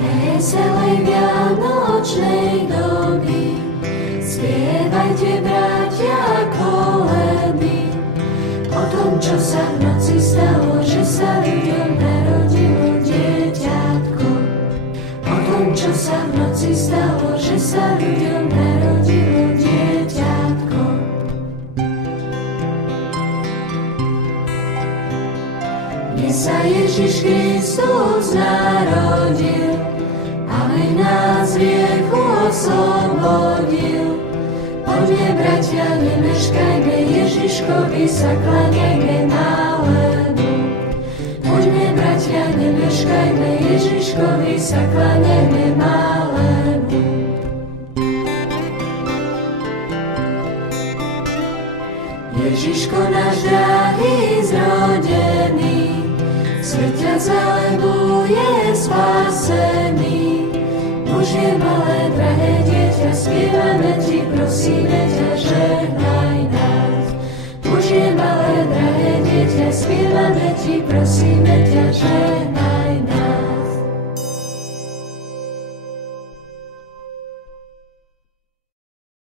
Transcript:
Veselej vianočnej doby, spievajte, bratia, koledy, o tom, čo sa v noci stalo, že sa ľuďom narodilo dieťatko. O tom, čo sa v noci stalo, že sa ľuďom narodilo dieťatko. Dnes sa Ježiš Kristus narodil, aby nás riechu oslobodil. Poďme, bratia, nemeškajme, Ježiškovi sa kláňajme na lebu. Poďme, bratia, nemeškajme, Ježiškovi sa kláňajme na lebu. Ježiško náš drahý zrodený, svet ťa zalebuje spasený. Božie malé drahé dieťa, spievame ti, prosíme ťa, žehnaj nás. Božie malé drahé dieťa, spievame ti, prosíme ťa, žehnaj nás.